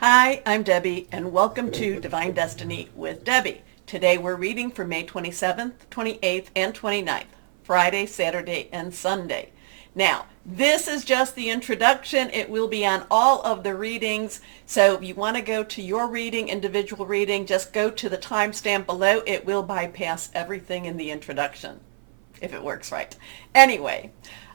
Hi, I'm Debbie, and welcome to Divine Destiny with Debbie. Today we're reading for May 27th, 28th, and 29th, Friday, Saturday, and Sunday. Now, this is just the introduction. It will be on all of the readings, so if you want to go to your reading, individual reading, just go to the timestamp below. It will bypass everything in the introduction, if it works right. Anyway,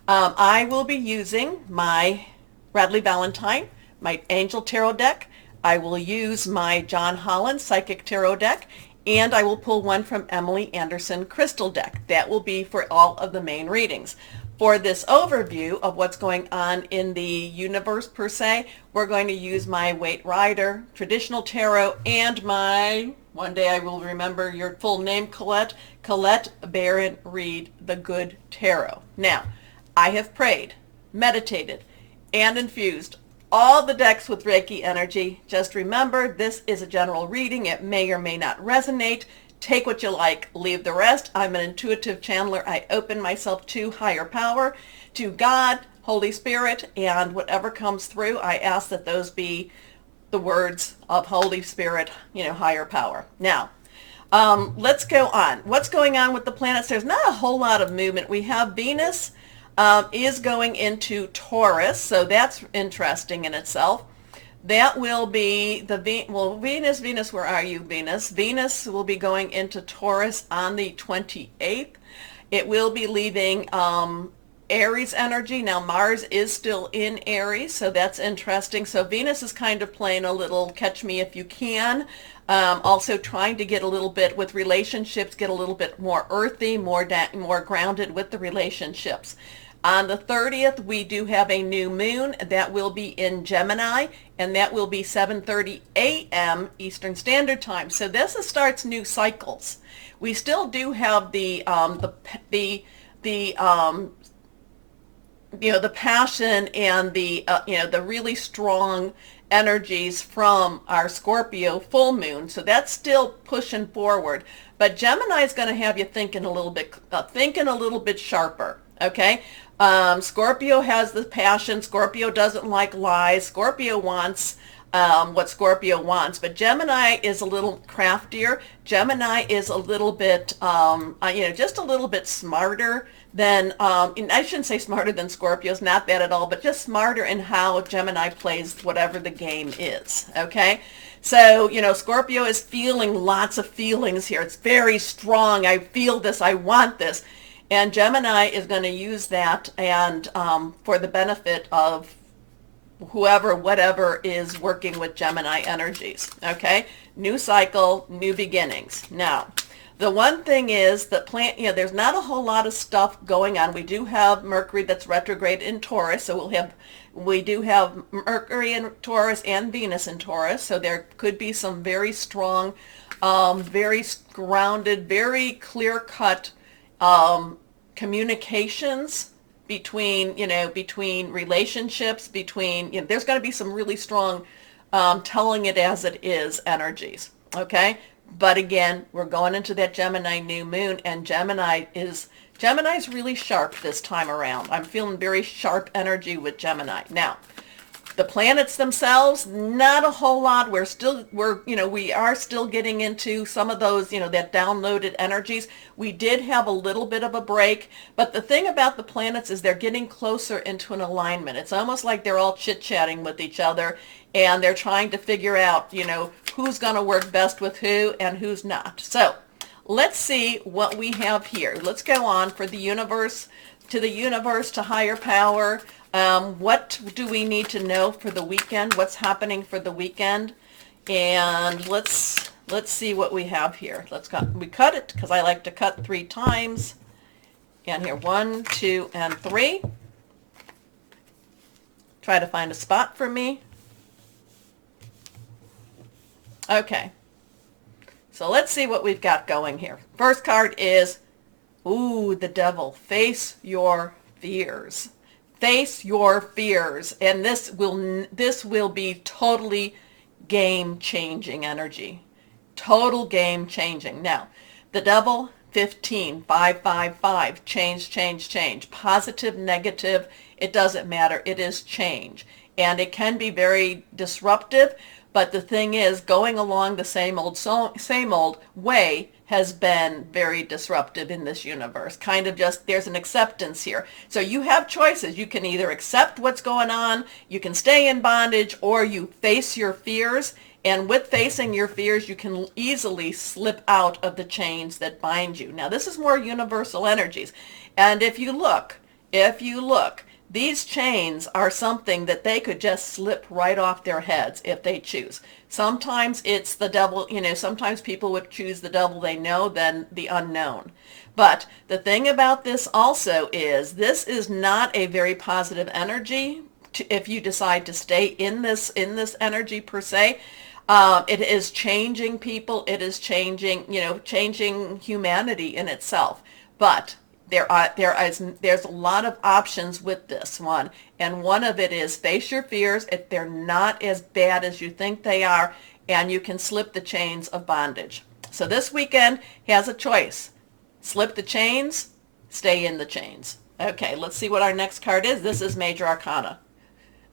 I will be using my Radley Valentine, my Angel Tarot deck. I will use my John Holland Psychic Tarot deck, and I will pull one from Emily Anderson Crystal deck. That will be for all of the main readings. For this overview of what's going on in the universe per se, we're going to use my Waite Rider Traditional Tarot and my, one day I will remember your full name, Colette Baron Reed, the Good Tarot. Now, I have prayed, meditated, and infused all the decks with Reiki energy. Just remember, this is a general reading. It may or may not resonate. Take what you like, leave the rest. I'm an intuitive channeler. I open myself to higher power, to God, Holy Spirit, and whatever comes through, I ask that those be the words of Holy Spirit, higher power. Now, let's go on. What's going on with the planets? There's not a whole lot of movement. We have Venus is going into Taurus, so that's interesting in itself. That will be Venus, where are you, Venus? Venus will be going into Taurus on the 28th. It will be leaving Aries energy. Now, Mars is still in Aries, so that's interesting. So Venus is kind of playing a little catch me if you can. Also trying to get a little bit with relationships, get a little bit more earthy, more grounded with the relationships. On the 30th, we do have a new moon that will be in Gemini, and that will be 7:30 a.m. Eastern Standard Time. So this starts new cycles. We still do have the passion and the really strong energies from our Scorpio full moon. So that's still pushing forward. But Gemini is going to have you thinking a little bit sharper. Okay. Scorpio has the passion. Scorpio doesn't like lies. Scorpio wants what Scorpio wants. But Gemini is a little craftier. Gemini is a little bit, just a little bit smarter than, I shouldn't say smarter than Scorpio's, not that at all, but just smarter in how Gemini plays whatever the game is, okay? So, Scorpio is feeling lots of feelings here. It's very strong. I feel this. I want this. And Gemini is going to use that and for the benefit of whatever is working with Gemini energies, okay? New cycle, new beginnings. Now, the one thing is that there's not a whole lot of stuff going on. We do have Mercury that's retrograde in Taurus, so we do have Mercury in Taurus and Venus in Taurus, so there could be some very strong, very grounded, very clear-cut communications between relationships, there's going to be some really strong telling it as it is energies, okay? But again, we're going into that Gemini new moon, and Gemini's really sharp this time around. I'm feeling very sharp energy with Gemini. Now, the planets themselves, not a whole lot. We are still getting into some of those, that downloaded energies. We did have a little bit of a break, but the thing about the planets is they're getting closer into an alignment. It's almost like they're all chit-chatting with each other, and they're trying to figure out, who's going to work best with who and who's not. So let's see what we have here. Let's go on for the universe, to higher power. What do we need to know for the weekend? What's happening for the weekend? And let's see what we have here. We cut it because I like to cut 3 times. And here, 1, 2, and 3. Try to find a spot for me. Okay. So let's see what we've got going here. First card is, the Devil. Face your fears. Face your fears. And this will be totally game-changing energy. Total game-changing. Now, the Devil, 15, 555, change. Positive, negative, it doesn't matter. It is change. And it can be very disruptive, But the thing is, going along the same old way has been very disruptive in this universe. Kind of just, there's an acceptance here. So you have choices. You can either accept what's going on, you can stay in bondage, or you face your fears. And with facing your fears, you can easily slip out of the chains that bind you. Now, this is more universal energies. And if you look, these chains are something that they could just slip right off their heads if they choose. Sometimes it's the devil, sometimes people would choose the devil they know than the unknown. But the thing about this also is this is not a very positive energy if you decide to stay in this energy per se. It is changing people. It is changing humanity in itself. But there's a lot of options with this one, and one of it is face your fears if they're not as bad as you think they are, and you can slip the chains of bondage. So this weekend has a choice. Slip the chains, stay in the chains. Okay, let's see what our next card is. This is Major Arcana.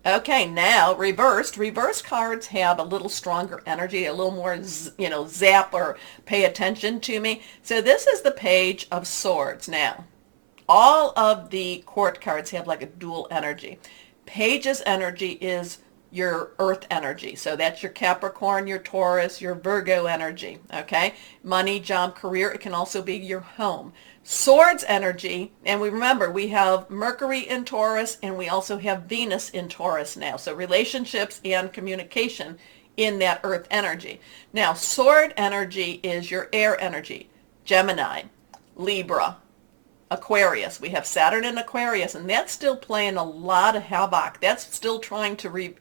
Okay, now reversed. Reverse cards have a little stronger energy, a little more, zap or pay attention to me. So this is the Page of Swords. Now, all of the court cards have like a dual energy. Page's energy is your earth energy. So that's your Capricorn, your Taurus, your Virgo energy. Okay, money, job, career. It can also be your home. Swords energy, and we have Mercury in Taurus, and we also have Venus in Taurus now. So relationships and communication in that earth energy. Now, sword energy is your air energy. Gemini, Libra, Aquarius. We have Saturn in Aquarius, and that's still playing a lot of havoc. That's still trying to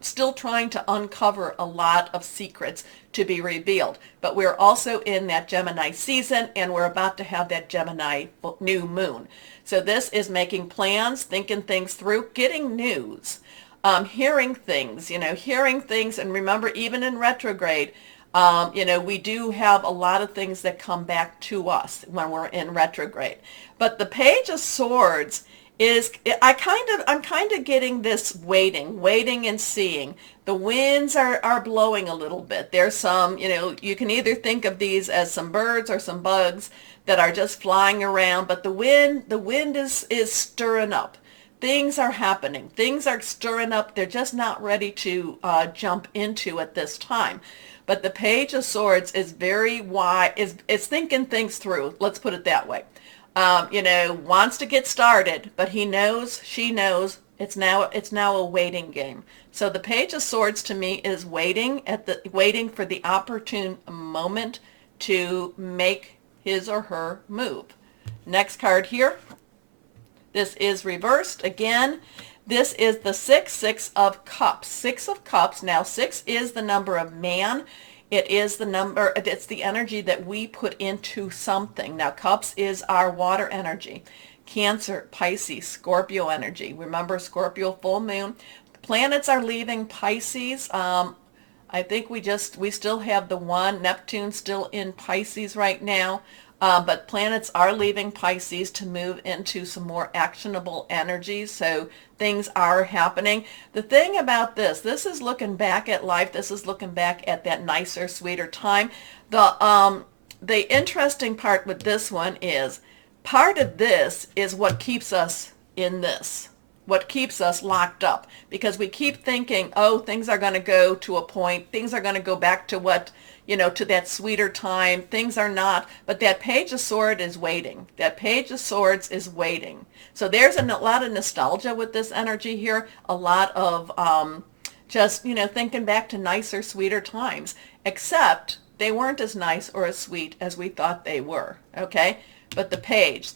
still trying to uncover a lot of secrets to be revealed. But we're also in that Gemini season, and we're about to have that Gemini new moon. So this is making plans, thinking things through, getting news, hearing things, and remember, even in retrograde, we do have a lot of things that come back to us when we're in retrograde. But the Page of Swords is, I'm kind of getting this waiting and seeing. The winds are blowing a little bit. There's some, you can either think of these as some birds or some bugs that are just flying around, but the wind is stirring up. Things are happening. Things are stirring up. They're just not ready to jump into at this time. But the Page of Swords is very wise, is thinking things through. Let's put it that way. Wants to get started, but she knows it's now a waiting game. So the Page of Swords to me is waiting for the opportune moment to make his or her move. Next card here. This is reversed again. This is the Six of Cups. Six of Cups. Now, 6 is the number of man. It's the energy that we put into something. Now, Cups is our water energy. Cancer, Pisces, Scorpio energy. Remember, Scorpio full moon. Planets are leaving Pisces. I think we still have the one, Neptune, still in Pisces right now. But planets are leaving Pisces to move into some more actionable energies. So things are happening. The thing about this is looking back at life. This is looking back at that nicer, sweeter time. The interesting part with this one is part of this is what keeps us in this, what keeps us locked up, because we keep thinking, oh, things are going to go to a point. Things are going to go back to what, to that sweeter time. Things are not, but that Page of Swords is waiting. That Page of Swords is waiting. So there's a lot of nostalgia with this energy here, a lot of just, thinking back to nicer, sweeter times, except they weren't as nice or as sweet as we thought they were, okay? But the page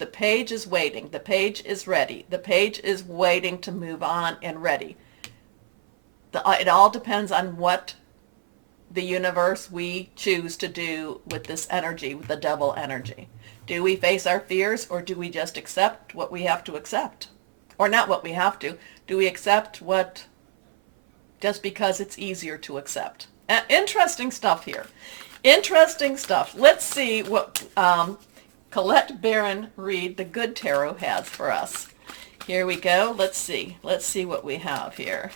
is waiting. The page is ready. The page is waiting to move on and ready. It all depends on what the universe we choose to do with this energy, with the devil energy. Do we face our fears, or do we just accept what we have to accept? Or not what we have to. Do we accept what, just because it's easier to accept? Interesting stuff here. Interesting stuff. Let's see what Colette Baron Reed, the Good Tarot, has for us. Here we go. Let's see what we have here.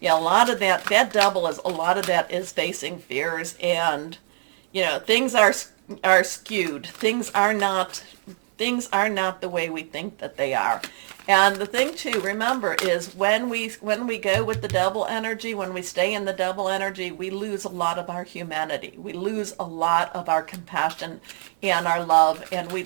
Yeah, a lot of that double is, a lot of that is facing fears, and things are skewed. Things are not the way we think that they are. And the thing to remember is when we go with the double energy, when we stay in the double energy, we lose a lot of our humanity. We lose a lot of our compassion and our love, and we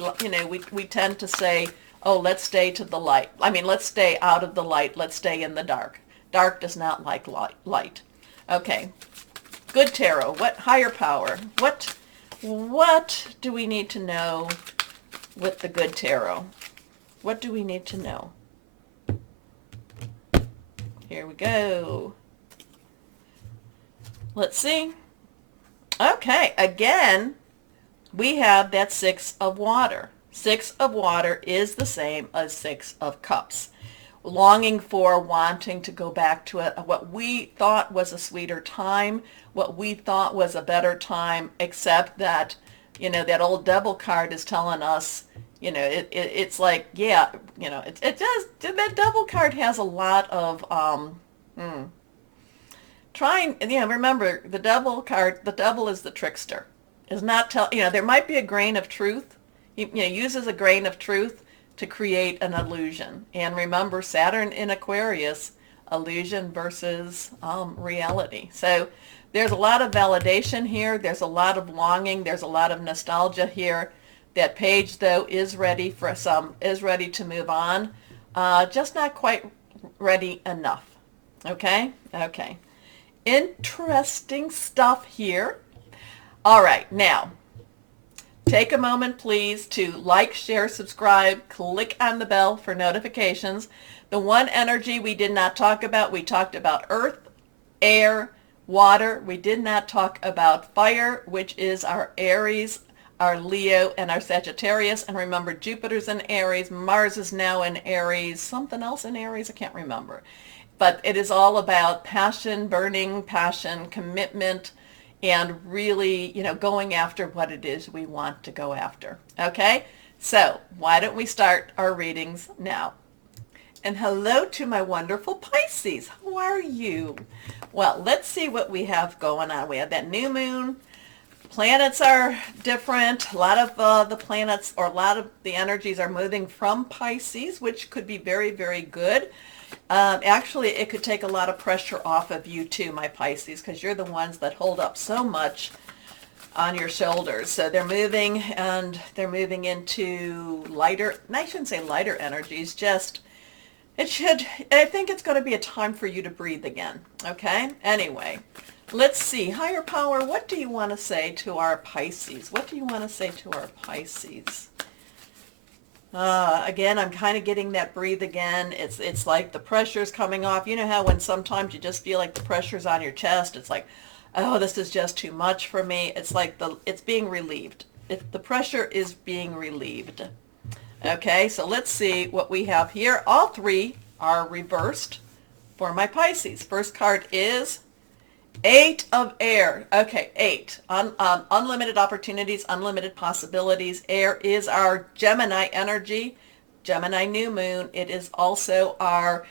tend to say, "Oh, let's stay to the light. I mean, let's stay out of the light. Let's stay in the dark." Dark does not like light. Okay. Good tarot. What higher power? What do we need to know with the good tarot? What do we need to know? Here we go. Let's see. Okay, again, we have that Six of Water. Six of Water is the same as Six of Cups. Longing for, wanting to go back to what we thought was a sweeter time, what we thought was a better time, except that, that old devil card is telling us, it's like, yeah, it does, that devil card has a lot of, trying, remember, the devil card, the devil is the trickster, is not there might be a grain of truth, uses a grain of truth to create an illusion. And remember, Saturn in Aquarius, illusion versus reality. So there's a lot of validation here. There's a lot of longing. There's a lot of nostalgia here. That page, though, is ready to move on. Just not quite ready enough. Okay? Okay. Interesting stuff here. All right. Now, take a moment, please, to like, share, subscribe, click on the bell for notifications. The one energy we did not talk about, we talked about earth, air, water. We did not talk about fire, which is our Aries, our Leo, and our Sagittarius. And remember, Jupiter's in Aries, Mars is now in Aries, something else in Aries, I can't remember. But it is all about passion, burning passion, commitment, and really, going after what it is we want to go after. Okay? So why don't we start our readings now? And hello to my wonderful Pisces. How are you? Well, let's see what we have going on. We have that new moon. Planets are different. A lot of the planets, or a lot of the energies are moving from Pisces, which could be very, very good. Actually, it could take a lot of pressure off of you too, my Pisces, because you're the ones that hold up so much on your shoulders. So they're moving, and they're moving into lighter, and I shouldn't say lighter energies, I think it's going to be a time for you to breathe again. Okay? Anyway, let's see. Higher power, what do you want to say to our Pisces? What do you want to say to our Pisces? Again, I'm kind of getting that breathe again. It's like the pressure's coming off. You know how when sometimes you just feel like the pressure's on your chest, it's like, oh, this is just too much for me. It's like it's being relieved. The pressure is being relieved. Okay, so let's see what we have here. All three are reversed for my Pisces. First card is Eight of Air. Okay, 8. Unlimited opportunities, unlimited possibilities. Air is our Gemini energy, Gemini New Moon. It is also our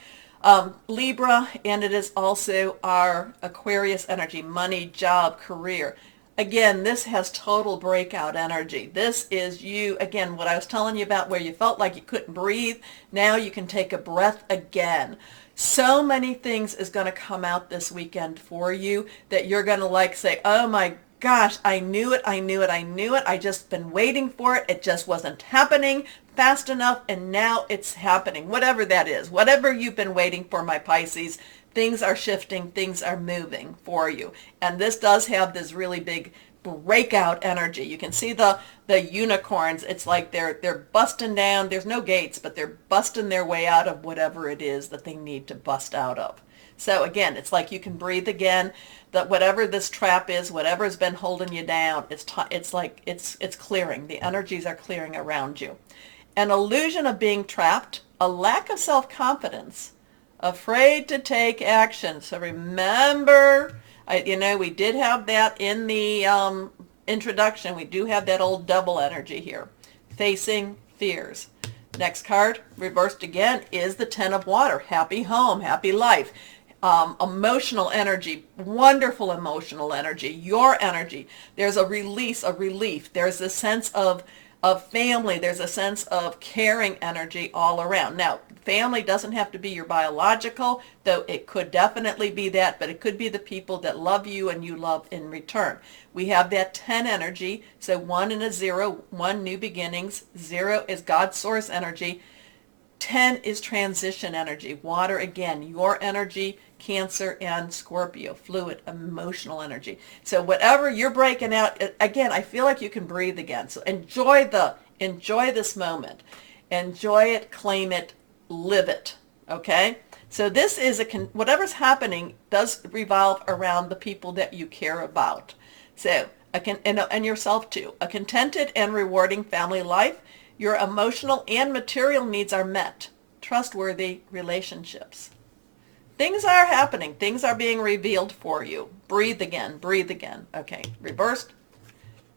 Libra, and it is also our Aquarius energy, money, job, career. Again, this has total breakout energy. This is you, again, what I was telling you about where you felt like you couldn't breathe. Now you can take a breath again. So many things is going to come out this weekend for you that you're going to say, oh my gosh, I knew it, I knew it, I knew it. I just been waiting for it. It just wasn't happening fast enough, and now it's happening. Whatever that is, whatever you've been waiting for, my Pisces, things are shifting, things are moving for you. And this does have this really big breakout energy. You can see the unicorns. It's like they're busting down. There's no gates, but they're busting their way out of whatever it is that they need to bust out of. So again, it's like you can breathe again. That whatever this trap is, whatever's been holding you down, it's like it's clearing. The energies are clearing around you. An illusion of being trapped, a lack of self-confidence, afraid to take action. So remember, we did have that in the introduction. We do have that old double energy here. Facing fears. Next card, reversed again, is the Ten of Water. Happy home, happy life. emotional energy, wonderful emotional energy, your energy. There's a release, a relief. There's a sense of family. There's a sense of caring energy all around. Now, family doesn't have to be your biological, though it could definitely be that, but it could be the people that love you and you love in return. We have that 10 energy, so 1 and a 0, 1 new beginnings, 0 is God's source energy, 10 is transition energy, water again, your energy, Cancer and Scorpio, fluid, emotional energy. So whatever you're breaking out, again, I feel like you can breathe again. So enjoy this moment. Enjoy it, claim it, live it, okay? So this is whatever's happening does revolve around the people that you care about. So, and yourself too. A contented and rewarding family life. Your emotional and material needs are met. Trustworthy relationships. Things are happening. Things are being revealed for you. Breathe again. Breathe again. Okay. Reversed.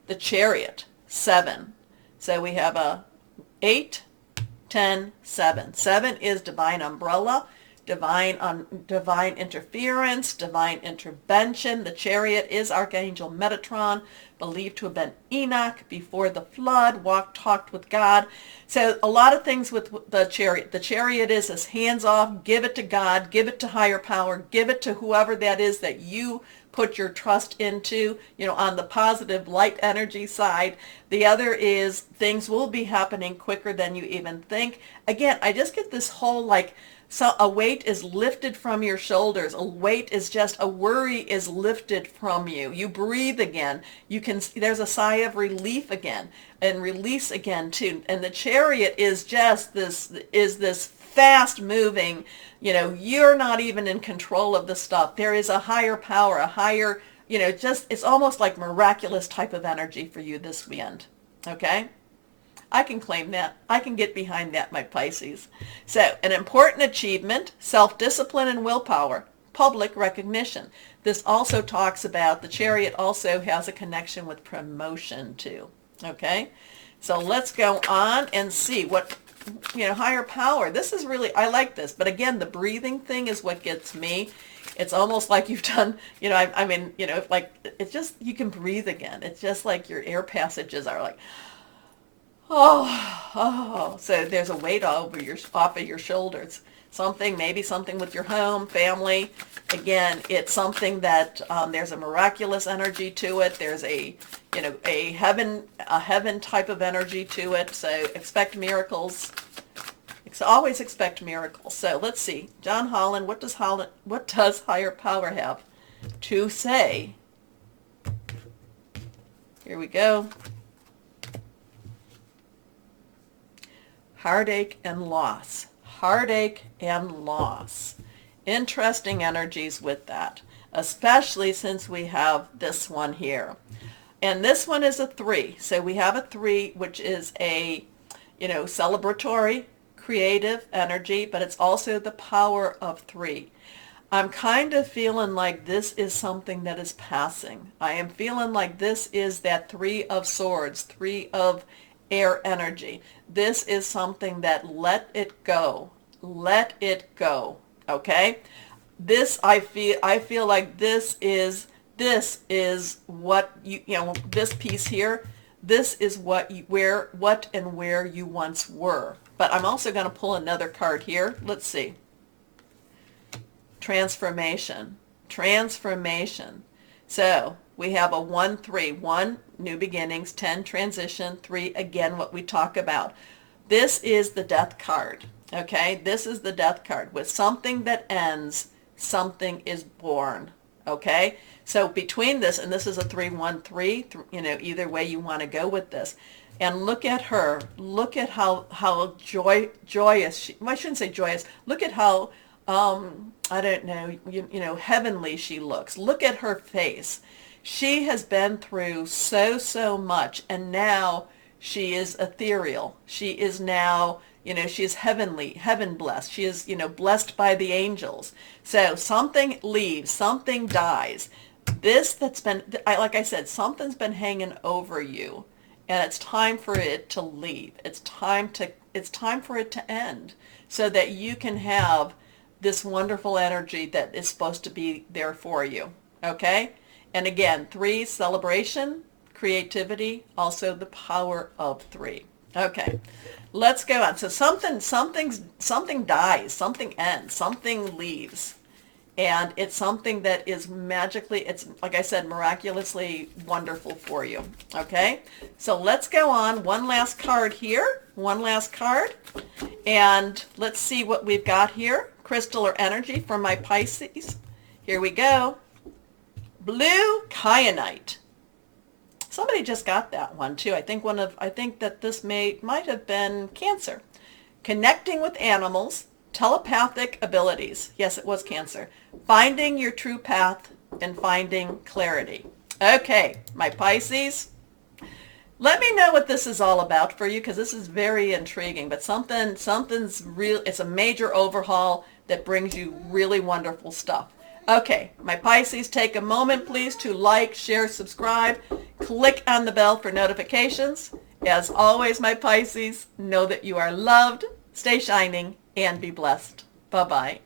The Chariot. 7. So we have a 8, 10, 7. 7 is divine umbrella, divine interference, divine intervention. The Chariot is Archangel Metatron, believed to have been Enoch before the flood, talked with God. So a lot of things with the Chariot. The Chariot is hands off, give it to God, give it to higher power, give it to whoever that is that you put your trust into, on the positive light energy side. The other is things will be happening quicker than you even think. Again, I just get this whole so a weight is lifted from your shoulders. A worry is lifted from you. You breathe again. There's a sigh of relief again and release again too. And the Chariot is just this fast moving, you're not even in control of the stuff. There is a higher power, a higher, it's almost like miraculous type of energy for you this weekend. Okay? I can claim that. I can get behind that, my Pisces. So, an important achievement, self-discipline and willpower, public recognition. This also talks about, the Chariot also has a connection with promotion too. Okay? So let's go on and see what, higher power. This is really, I like this. But again, the breathing thing is what gets me. It's almost like you've done, it's just, you can breathe again. It's just like your air passages are like, oh, so there's a weight off of your shoulders. Maybe something with your home, family. Again, it's something that there's a miraculous energy to it. There's a heaven type of energy to it. So expect miracles. Always expect miracles. So let's see, John Holland. What does higher power have to say? Here we go. Heartache and loss. Heartache and loss. Interesting energies with that, especially since we have this one here. And this one is a 3. So we have a 3, which is a, celebratory, creative energy, but it's also the power of 3. I'm kind of feeling like this is something that is passing. I am feeling like this is that 3 of Swords, 3 of air energy. This is something that let it go. Let it go. Okay? I feel like this is what this piece here, this is where you once were. But I'm also going to pull another card here. Let's see. Transformation. Transformation. So we have a 1, 3. 1, new beginnings. 10, transition. 3, again, what we talk about. This is the death card. Okay? This is the death card. With something that ends, something is born. Okay? So between this, and this is a 3, 1, 3, either way you want to go with this. And look at her. Look at how joyous she, well, I shouldn't say joyous. Look at how, I don't know, heavenly she looks. Look at her face. She has been through so much, and now she is ethereal. She is now, she is heaven blessed. She is, blessed by the angels. So something leaves, something dies. This that's been, like I said, something's been hanging over you, and it's time for it to leave. It's time for it to end, so that you can have this wonderful energy that is supposed to be there for you. Okay? And again, 3, celebration, creativity, also the power of 3. Okay, let's go on. So something dies, something ends, something leaves. And it's something that is magically, it's like I said, miraculously wonderful for you. Okay, so let's go on. One last card here. One last card. And let's see what we've got here. Crystal or energy for my Pisces. Here we go. Blue kyanite. Somebody just got that one too. I think that this might have been Cancer. Connecting with animals, telepathic abilities. Yes, it was Cancer. Finding your true path and finding clarity. Okay, my Pisces. Let me know what this is all about for you, because this is very intriguing, but something's real. It's a major overhaul that brings you really wonderful stuff. Okay, my Pisces, take a moment, please, to like, share, subscribe, click on the bell for notifications. As always, my Pisces, know that you are loved, stay shining, and be blessed. Bye-bye.